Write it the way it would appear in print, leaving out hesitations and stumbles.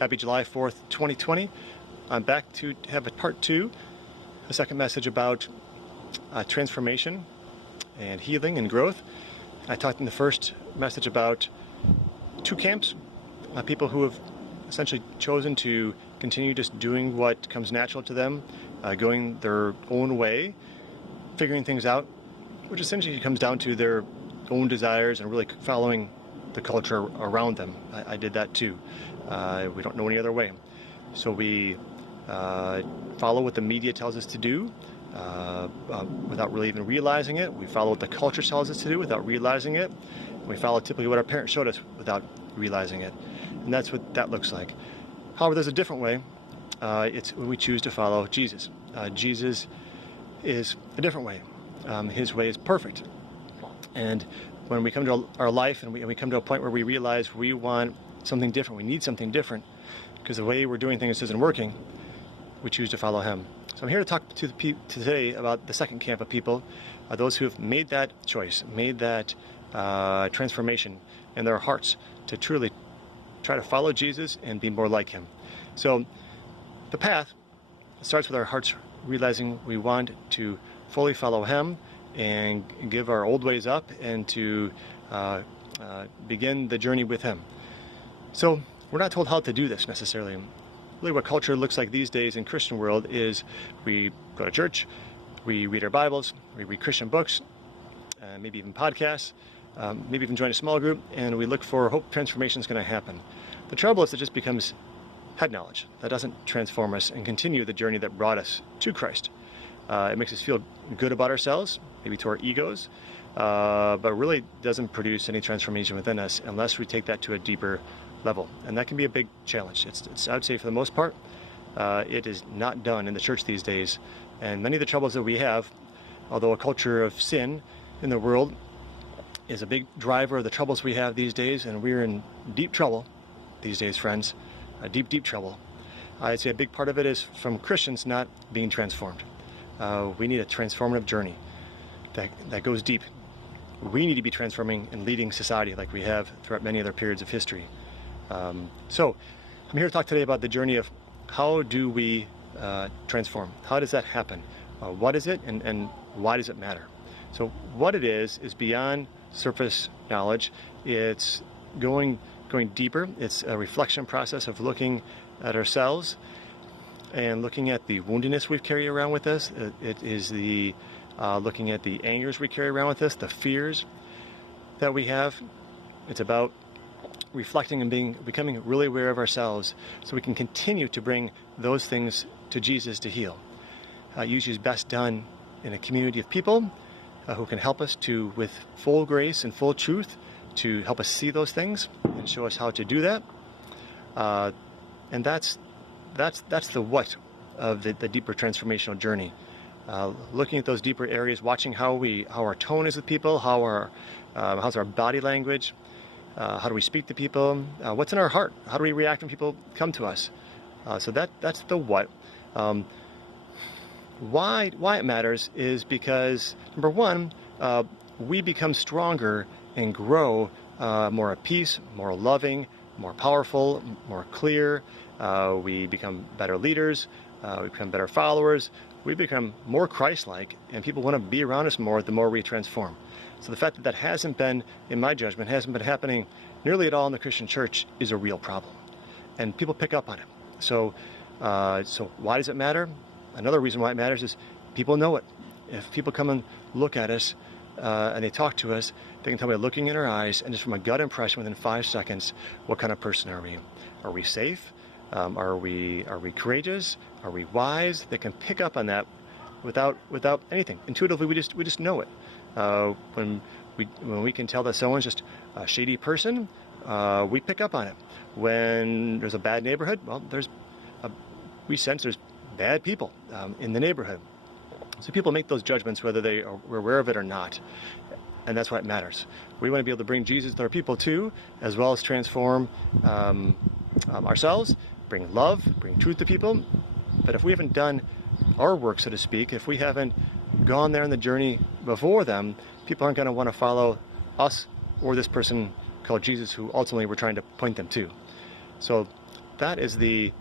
Happy July 4th, 2020. I'm back to have a part two, a second message about transformation and healing and growth. I talked in the first message about two camps, people who have essentially chosen to continue just doing what comes natural to them, going their own way, figuring things out, which essentially comes down to their own desires and really following the culture around them. I did that too. We don't know any other way. So we follow what the media tells us to do without really even realizing it. We follow what the culture tells us to do without realizing it. We follow typically what our parents showed us without realizing it. And that's what that looks like. However, there's a different way. It's when we choose to follow Jesus. Jesus is a different way. His way is perfect. And when we come to our life and we come to a point where we realize we want something different, we need something different, because the way we're doing things isn't working, we choose to follow him. So I'm here to talk to today about the second camp of people, those who have made that choice, made that transformation in their hearts to truly try to follow Jesus and be more like him. So the path starts with our hearts realizing we want to fully follow him and give our old ways up and to begin the journey with him. So we're not told how to do this necessarily. Really what culture looks like these days in Christian world is we go to church, we read our Bibles, we read Christian books, maybe even podcasts, maybe even join a small group, and we look for hope transformation is going to happen. The trouble is it just becomes head knowledge. That doesn't transform us and continue the journey that brought us to Christ. It makes us feel good about ourselves, maybe to our egos, but really doesn't produce any transformation within us unless we take that to a deeper level. And that can be a big challenge. It's I would say for the most part, it is not done in the church these days. And many of the troubles that we have, although a culture of sin in the world is a big driver of the troubles we have these days, and we're in deep trouble these days, friends, deep, deep trouble. I'd say a big part of it is from Christians not being transformed. We need a transformative journey that goes deep. We need to be transforming and leading society like we have throughout many other periods of history. So I'm here to talk today about the journey of how do we transform? How does that happen? What is it and why does it matter? So what it is beyond surface knowledge. It's going deeper. It's a reflection process of looking at ourselves and looking at the woundedness we carry around with us. It is the looking at the angers we carry around with us, the fears that we have. It's about reflecting and becoming really aware of ourselves so we can continue to bring those things to Jesus to heal. Usually is best done in a community of people who can help us to, with full grace and full truth, to help us see those things and show us how to do that. And that's the what of the deeper transformational journey. Looking at those deeper areas, watching how our tone is with people, how's our body language, how do we speak to people, what's in our heart, how do we react when people come to us. So that's the what. Why it matters is because, number one, we become stronger and grow more at peace, more loving, more powerful, more clear. We become better leaders. We become better followers. We become more Christ-like, and people want to be around us more the more we transform. So the fact that hasn't been, in my judgment, hasn't been happening nearly at all in the Christian church is a real problem. And people pick up on it. So why does it matter? Another reason why it matters is people know it. If people come and look at us and they talk to us, they can tell by looking in our eyes and just from a gut impression within 5 seconds, what kind of person are we? Are we safe? Are we courageous? Are we wise? They can pick up on that without anything. Intuitively, we just know it. When we can tell that someone's just a shady person, we pick up on it. When there's a bad neighborhood, well, we sense there's bad people in the neighborhood. So people make those judgments whether they are aware of it or not. And that's why it matters. We want to be able to bring Jesus to our people too, as well as transform ourselves, bring love, bring truth to people. But if we haven't done our work, so to speak, if we haven't gone there in the journey before them, people aren't going to want to follow us or this person called Jesus, who ultimately we're trying to point them to. So that is the